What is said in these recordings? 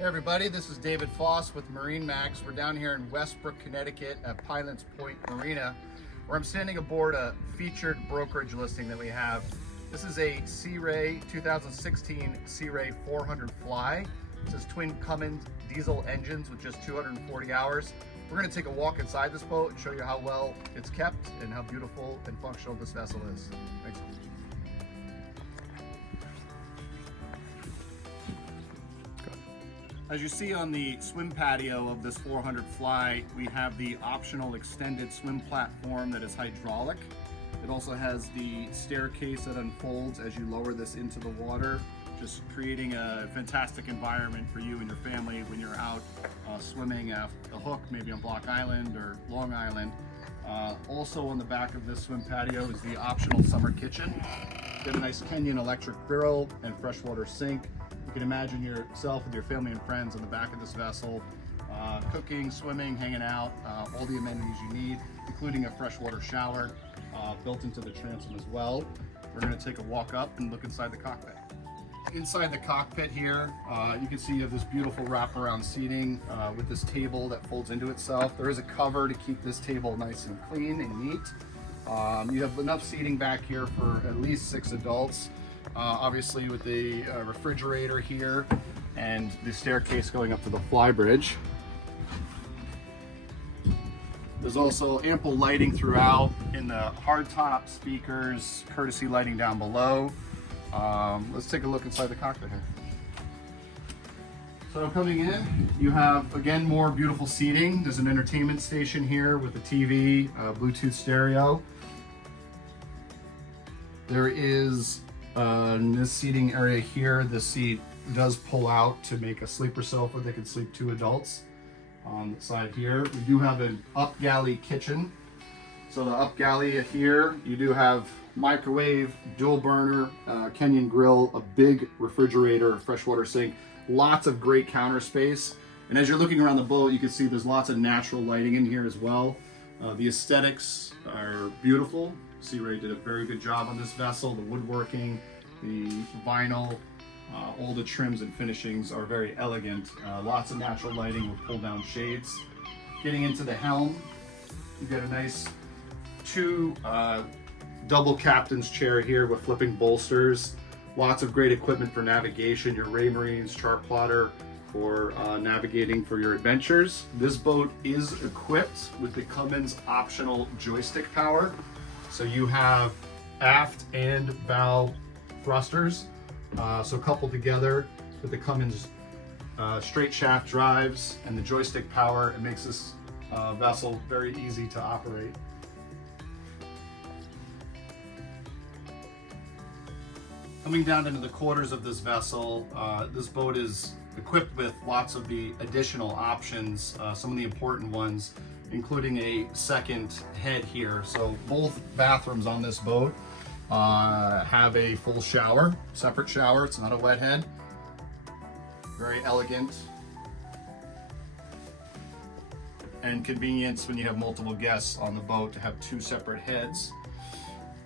Hey everybody, this is David Foss with MarineMax. We're down here in Westbrook, Connecticut at Pilot's Point Marina, where I'm standing aboard a featured brokerage listing that we have. This is a Sea Ray 2016 Sea Ray 400 Fly. This is twin Cummins Diesel engines with just 240 hours. We're going to take a walk inside this boat and show you how well it's kept and how beautiful and functional this vessel is. Thanks. As you see on the swim patio of this 400 Fly, we have the optional extended swim platform that is hydraulic. It also has the staircase that unfolds as you lower this into the water, just creating a fantastic environment for you and your family when you're out swimming at the hook, maybe on Block Island or Long Island. Also on the back of this swim patio is the optional summer kitchen. Get a nice Kenyan electric grill and freshwater sink. You can imagine yourself with your family and friends on the back of this vessel, cooking, swimming, hanging out, all the amenities you need, including a freshwater shower built into the transom as well. We're going to take a walk up and look inside the cockpit. Inside the cockpit here, you can see you have this beautiful wraparound seating with this table that folds into itself. There is a cover to keep this table nice and clean and neat. You have enough seating back here for at least 6 adults. Obviously with the refrigerator here and the staircase going up to the Flybridge. There's also ample lighting throughout in the hardtop speakers, courtesy lighting down below. Let's take a look inside the cockpit here. So coming in, you have again more beautiful seating. There's an entertainment station here with a TV, Bluetooth stereo. There is in this seating area here, the seat does pull out to make a sleeper sofa that can sleep 2 adults. On the side here, we do have an up galley kitchen. So the up galley here, you do have microwave, dual burner, Kenyan grill, a big refrigerator, freshwater sink, lots of great counter space. And as you're looking around the boat, you can see there's lots of natural lighting in here as well. The aesthetics are beautiful. Sea Ray did a very good job on this vessel. The woodworking, the vinyl, all the trims and finishings are very elegant. Lots of natural lighting with pull down shades. Getting into the helm, you get a nice 2 double captain's chair here with flipping bolsters. Lots of great equipment for navigation, your Raymarines chart plotter for navigating for your adventures. This boat is equipped with the Cummins optional joystick power. So you have aft and bow thrusters, so coupled together with the Cummins straight shaft drives and the joystick power, it makes this vessel very easy to operate. Coming down into the quarters of this vessel, this boat is equipped with lots of the additional options, some of the important ones, including a second head here. So both bathrooms on this boat have a full shower, separate shower. It's not a wet head. Very elegant and convenience when you have multiple guests on the boat to have 2 separate heads.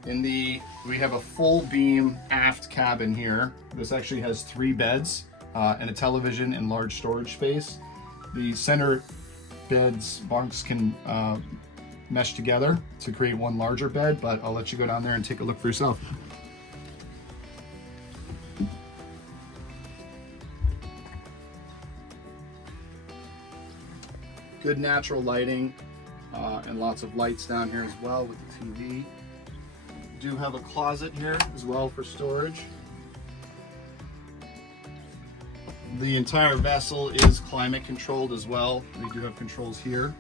We have a full beam aft cabin here. This actually has 3 beds and a television and large storage space. The center beds, bunks can mesh together to create one larger bed, but I'll let you go down there and take a look for yourself. Good natural lighting and lots of lights down here as well with the TV. We do have a closet here as well for storage. The entire vessel is climate controlled as well. We do have controls here.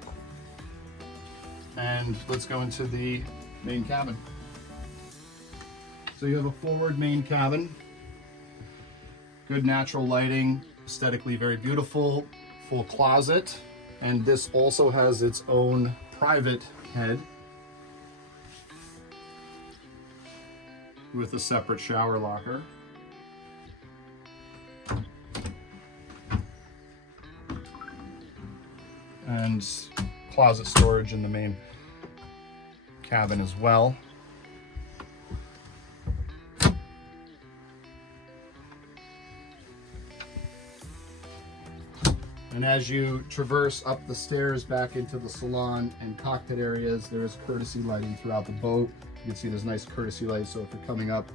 And let's go into the main cabin. So you have a forward main cabin. Good natural lighting, aesthetically very beautiful, full closet. And this also has its own private head with a separate shower locker. And closet storage in the main cabin as well. And as you traverse up the stairs back into the salon and cockpit areas, there is courtesy lighting throughout the boat. You can see there's nice courtesy lights, so if you're coming up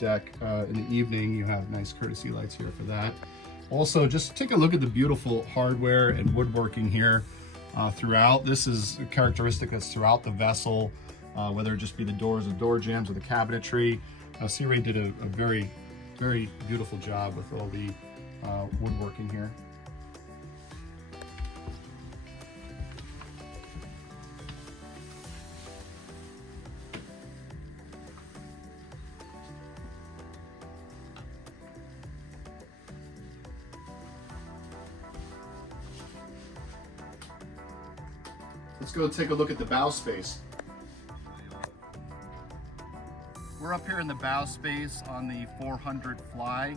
deck in the evening, you have nice courtesy lights here for that. Also, just take a look at the beautiful hardware and woodworking here throughout. This is a characteristic that's throughout the vessel, whether it just be the doors, the door jambs, or the cabinetry. Sea Ray did a very, very beautiful job with all the woodworking here. Let's go take a look at the bow space. We're up here in the bow space on the 400 Fly.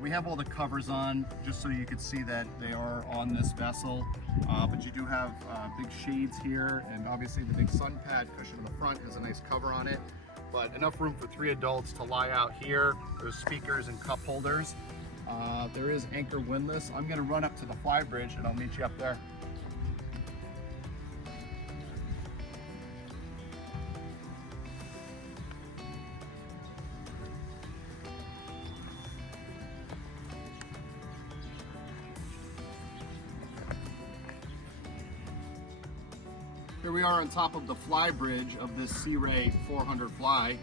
We have all the covers on just so you can see that they are on this vessel, but you do have big shades here, and obviously the big sun pad cushion in the front has a nice cover on it, but enough room for 3 adults to lie out here. There's speakers and cup holders. There is anchor windlass. I'm going to run up to the Flybridge and I'll meet you up there. Here we are on top of the Flybridge of this Sea Ray 400 Fly.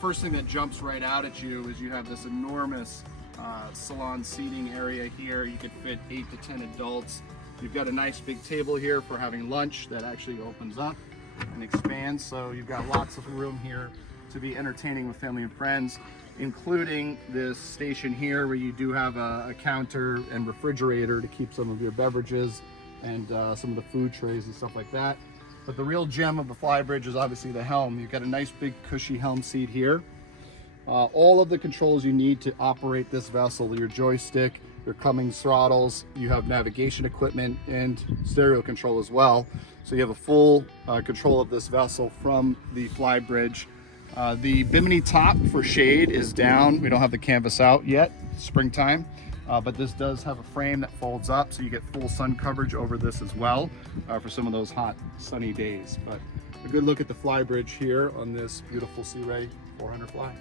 First thing that jumps right out at you is you have this enormous salon seating area here. You could fit 8 to 10 adults. You've got a nice big table here for having lunch that actually opens up and expands. So you've got lots of room here to be entertaining with family and friends, including this station here where you do have a counter and refrigerator to keep some of your beverages and some of the food trays and stuff like that. But the real gem of the Flybridge is obviously the helm. You've got a nice big cushy helm seat here. All of the controls you need to operate this vessel, your joystick, your Cummins throttles, you have navigation equipment and stereo control as well. So you have a full control of this vessel from the Flybridge. The bimini top for shade is down. We don't have the canvas out yet, springtime. But this does have a frame that folds up, so you get full sun coverage over this as well for some of those hot, sunny days. But a good look at the Flybridge here on this beautiful Sea Ray 400 Fly.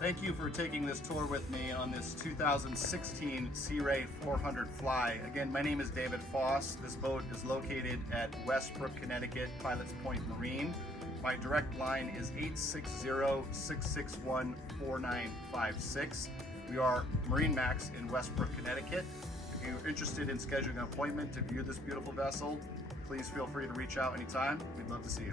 Thank you for taking this tour with me on this 2016 Sea Ray 400 Fly. Again, my name is David Foss. This boat is located at Westbrook, Connecticut, Pilots Point Marine. My direct line is 860-661-4956. We are MarineMax in Westbrook, Connecticut. If you're interested in scheduling an appointment to view this beautiful vessel, please feel free to reach out anytime. We'd love to see you.